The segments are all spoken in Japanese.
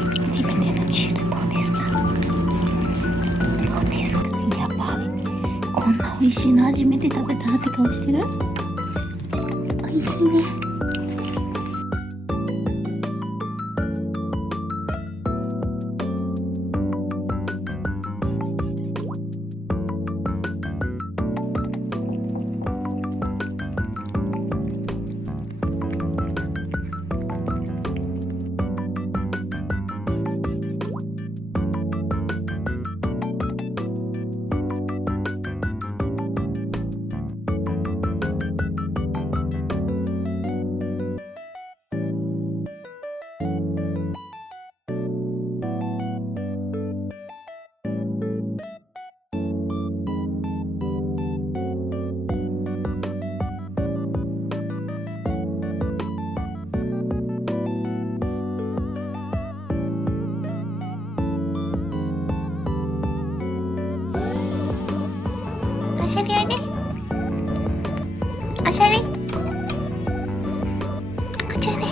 初めてのチールどうですか？どうですか？やばい。こんな美味しいの初めて食べたって顔してる？美味しいね。あしゃりやね。あしゃり。こちらね。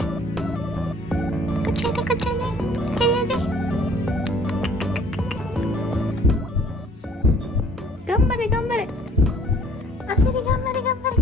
こちらね、こちらね。こちらね。頑張れ、頑張れ。あしゃり頑張れ、頑張れ。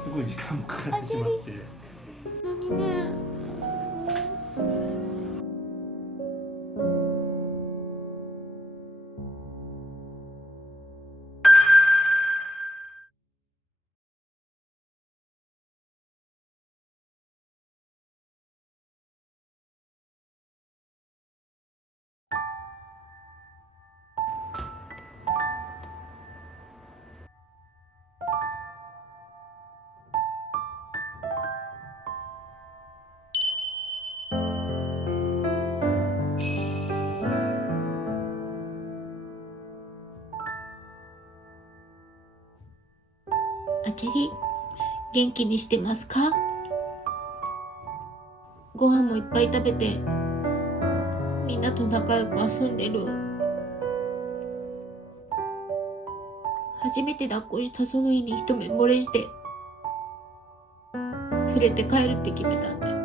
すごい時間もかかってしまって。何ね。あちり、元気にしてますか？ご飯もいっぱい食べて、みんなと仲良く遊んでる。初めて抱っこしたその日に一目惚れして、連れて帰るって決めたんだよ。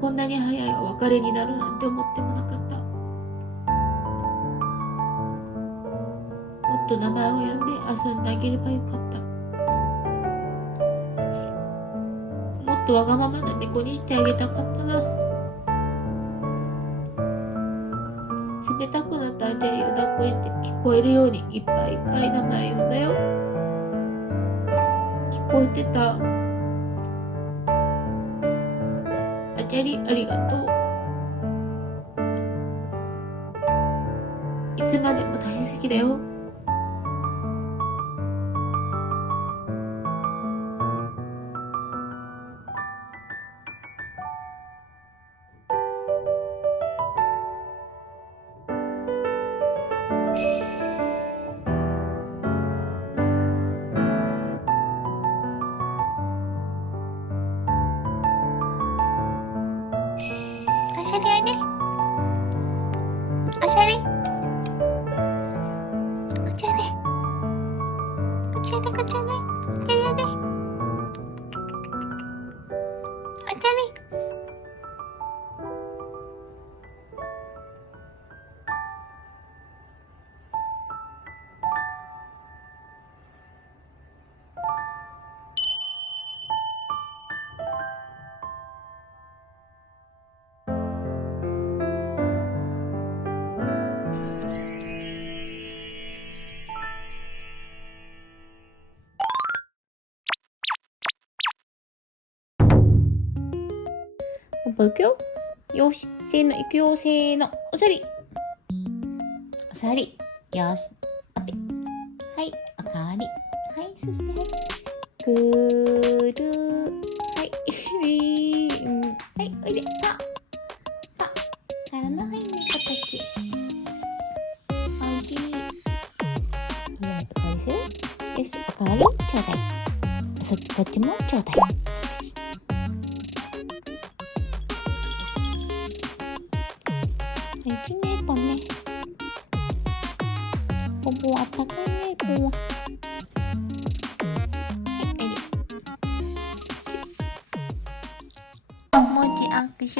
こんなに早いお別れになるなんて思ってもなかった。もっと名前を呼んで遊んであげればよかった。もっとわがままな猫にしてあげたかったな。冷たくなったアジャリを抱っこして聞こえるようにいっぱいいっぱい名前呼んだよ。聞こえてた。アジャリありがとう。いつまでも大好きだよ。こちらね。こちらね、こちらね。こちらね。あちゃね。ポンポン行くよ。よし、せーの、行くよ、せーの。おさり。おさり。よし。待って。はい、おかわり。はい、そして、はい。くる。はい、りーん。はい、おいで。パ。パ。からの、はい、猫たち。おいで。おかわりする？よし、おかわり。ちょうだい。そっち、こっちもちょうだい。1ね、ポンね。ポンポンあったかいね、ポンは。はい、おいで。もち握手。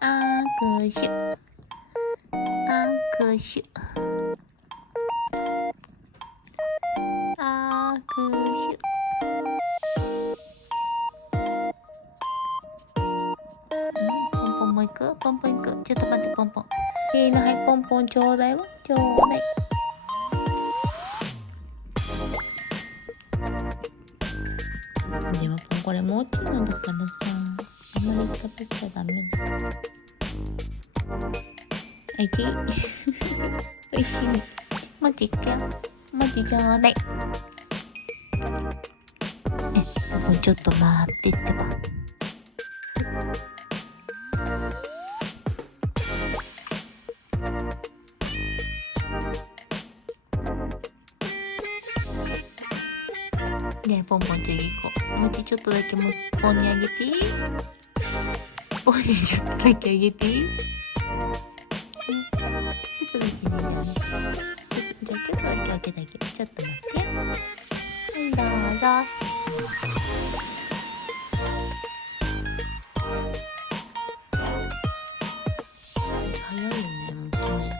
握手。握手。握手。ポンポンも行く？ポンポン行く。ちょっと待って、ポンポン。せーの、はい、ポンポンちょうだいわ。ちょうだい。でもポンこれもうちょいなんだからさ、あんまり食べちゃダメだ。おいしい。おいしいね。もち行くよ。もちちょうだい。ポンちょっと待ってってば。ねえ、ポンポン次行こう。もちちょっとだけもポンにあげていい？ポンにちょっとだけあげていい？ちょっとだけね、じゃあちょっとだけあげてあげる。ちょっと待ってよ。はい、どうぞ。早いよね、もちね。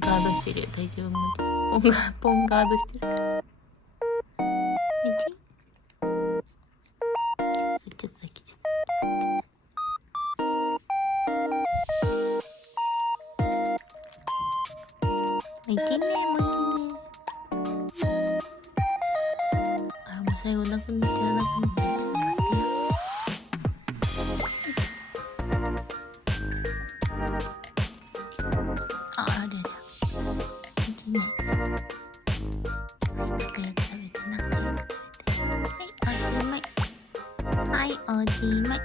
ガードしてるよ、大丈夫。ポンガードしてる。ちょっとだけいけねえ、もちね。もう最後なくなっちゃう、なくなっちゃう。ちょっと待ってな。あれだ。いけない。はい、仲良く食べて、仲良く食べて。はい、おしまい。はい、おしまい。